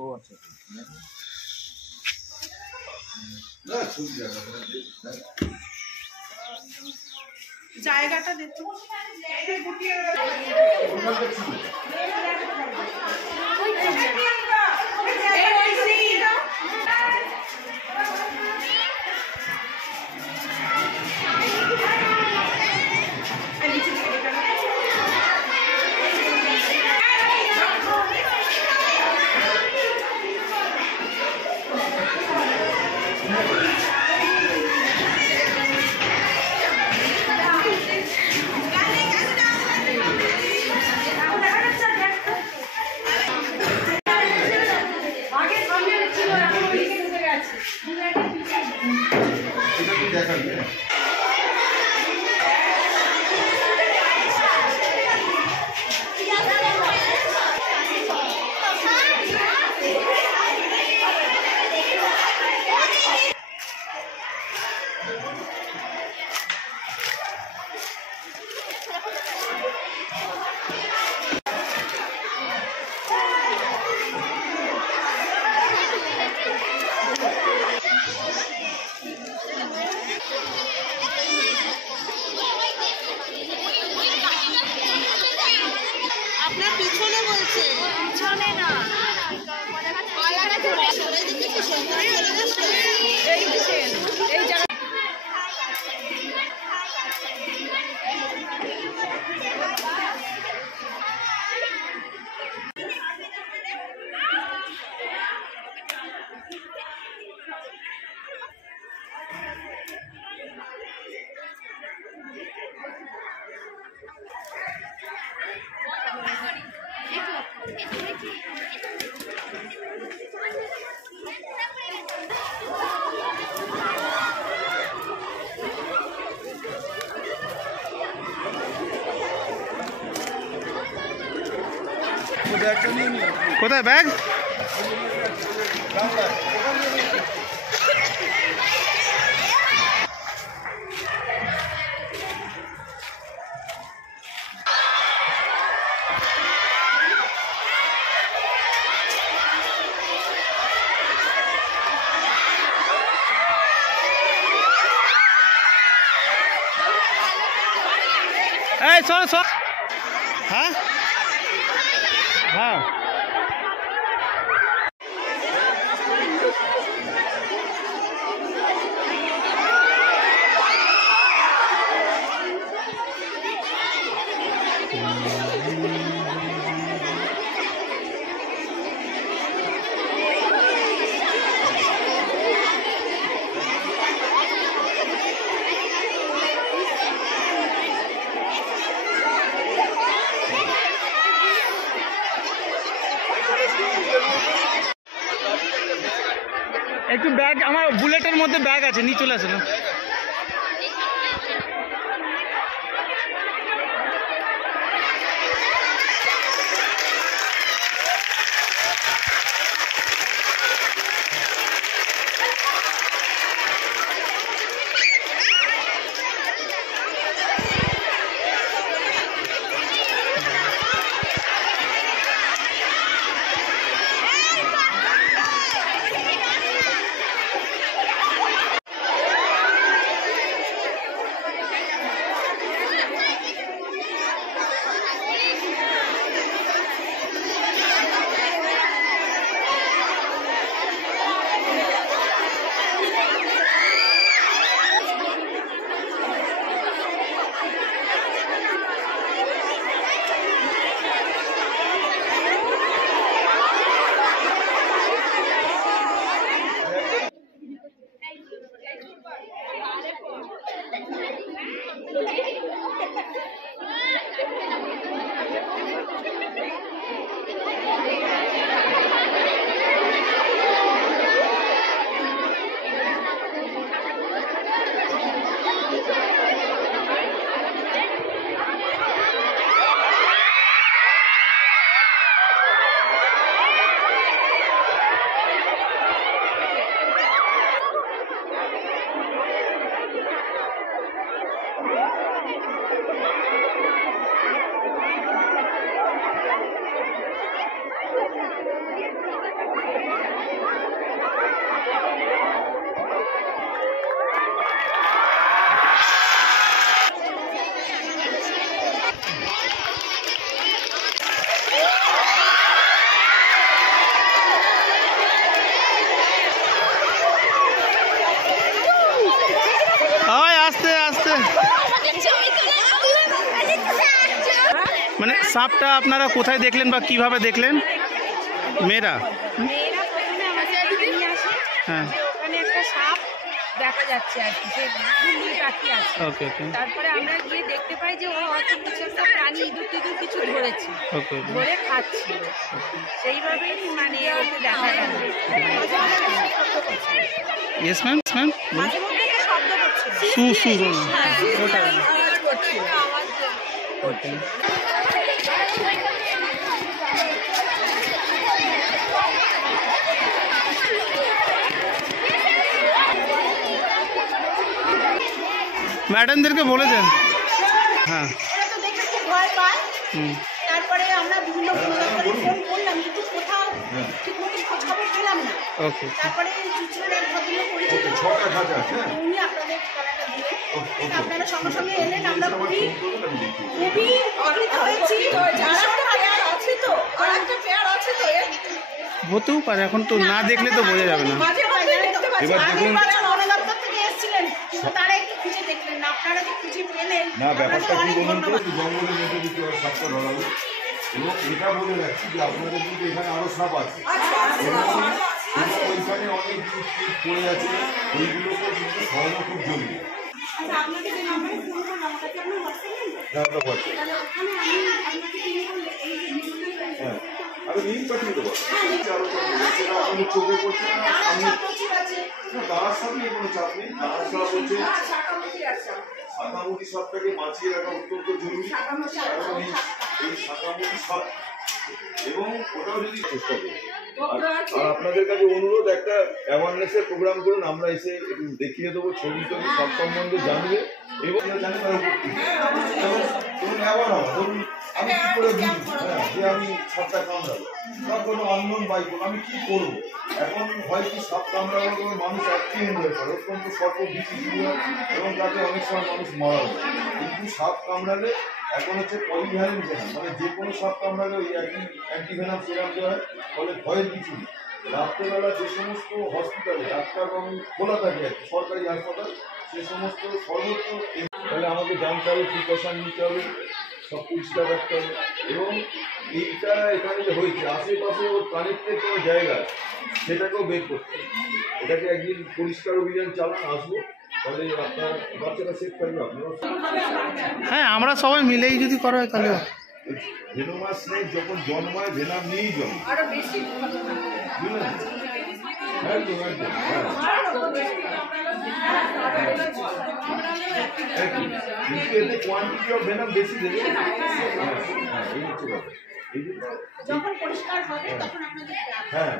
ও আচ্ছা জায়গাটা দেখো কোথায় ব্যাগ? এই শোন শোন। হ্যাঁ হ্যাঁ একটু ব্যাগ, আমার বুলেটের মধ্যে ব্যাগ আছে, নিয়ে চলে আসলো। আস্তে আস্তে মানে সাপটা আপনারা কোথায় দেখলেন বা কিভাবে দেখলেন? মেয়েরা মেয়েরা প্রথমে আমাদের এদিকে নিয়ে আসে হ্যাঁ যে ওখানে একটা সাপ দেখা যাচ্ছে আর কি, যে গুলি পাখি আছে। ওকে ওকে তারপরে আমরা গিয়ে দেখতে পাই যে ও হয়তো কিছু একটা প্রাণী ইঁদুর টিঁদুর কিছু ধরেছে, ওকে ওকে ধরে খাচ্ছিল। সেইভাবেই মানে ওকে দেখা গেল। ইয়েস ম্যাম ম্যাম মাঝে মধ্যে একটা শব্দ করছিল, সু সু হ্যাঁ, ওটা আওয়াজ করছিল, আওয়াজ ওকে ম্যাডামদেরকে বলেছেন? হ্যাঁ এরা তো দেখে খুব ভয় পায়। হুম তারপরে আমরা বিভিন্ন ফোন করলাম, কিন্তু কোথাও ঠিক মতো খোঁজ খবর পেলাম না। ওকে তারপরে চুচুড়ার এক ভদ্রলোক পরিচিত, উনি আপনাদের খেলাটা দিয়ে আপনারা সঙ্গে সঙ্গে এলেন। আমরা খুবই খুবই অভিভূত হয়েছি। হতেও পারে, এখন তো না দেখলে তো বোঝা যাবে না। এবার দেখুন বন দপ্তর থেকে এসেছিলেন, কিন্তু তারা একটু খুঁজে দেখলেন না। আপনারা যে খুঁজে পেলেন, না, ব্যাপারটা কি আপনাদের বলুন অনেক তো, ধন্যবাদ। জঙ্গলের মধ্যে কিছু সাপটা ধরা হলো এবং এটা বলে রাখছি যে আপনাদের কিন্তু এখানে আরো সাপ আছে এবং ওইখানে অনেক জিনিস পড়ে আছে, ওইগুলোকে কিন্তু সরানো খুব জরুরি। আচ্ছা, আপনাকে যে নাম্বারে ফোন করলাম, ওটা কি আপনার হোয়াটসঅ্যাপ নাম্বার? হ্যাঁ, ওটা বলছে। তাহলে ওখানে আমি আপনাকে ফোন করলে এই যে ভিডিওটা হ্যাঁ, আমি লিঙ্ক পাঠিয়ে দেবো। আরো সেটা আপনাদের চোখে পড়ছে না, আমি প্রচুর আছে। না, তার সাথে কোনো চাপ নেই। তার সাপ হচ্ছে শাকামুখী সাপটাকে বাঁচিয়ে রাখা অত্যন্ত জরুরি, কারণ এই শাকামুখী সাপ এবং ওটাও যদি চেষ্টা করি। আর আপনাদের কাছে অনুরোধ, একটা অ্যাওয়ারনেসের প্রোগ্রাম করুন, আমরা এসে একটু দেখিয়ে দেবো, ছবি টবি সব সম্বন্ধে জানবে এবং জানি তার ধরুন অ্যাওয়ার হওয়া। ধরুন আমি কি করে বুঝবো যে আমি সাপটা কামড়াবো বা কোনো আননোন বাইক আমি কি করবো? এখন হয় কি সাপ কামড়াবার কোনো মানুষ অ্যাক্সিডেন্ট হয়ে পড়ে, অত্যন্ত স্বল্প ভীতি শুরু হয় এবং তাতে অনেক সময় মানুষ মারা যায়। কিন্তু সাপ কামড়ালে এখন হচ্ছে পলিভ্যালেন্ট ভেনাম, মানে যে কোনো সাপ কামড়ালে ওই একই অ্যান্টিভেনাম সিরাম দেওয়া হয়, ফলে ভয়ের কিছু নেই। রাত্রেবেলা যে সমস্ত হসপিটালে ডাক্তারবাবু খোলা থাকে আর কি, সরকারি হাসপাতাল, সে সমস্ত সর্বত্র তাহলে আমাকে জানতে হবে, প্রিকশন নিতে হবে, সব পরিষ্কার রাখতে হবে এবং এইটা এখানে যে হয়েছে আশেপাশে ওর কানেক্টেড কোনো জায়গা সেটাকেও বের করতে হবে। এটাকে একদিন পরিষ্কার অভিযান চালান, আসবো, তাহলে আপনার বাচ্চারা সেফ থাকবে, আপনারাও হ্যাঁ আমরা সবাই মিলেই যদি করা হয় তাহলে ভেনোমাস স্নেক যখন জন্মায় ভেনাম নিয়েই জন্মায়, বুঝলেন? একদম একদম হ্যাঁ, কিন্তু এতে কোয়ান্টিটি অফ ভেনাম বেশি দেবে। হ্যাঁ হ্যাঁ, এই হচ্ছে ব্যাপার। এই জন্য যখন পরিষ্কার হবে তখন আপনাদের হ্যাঁ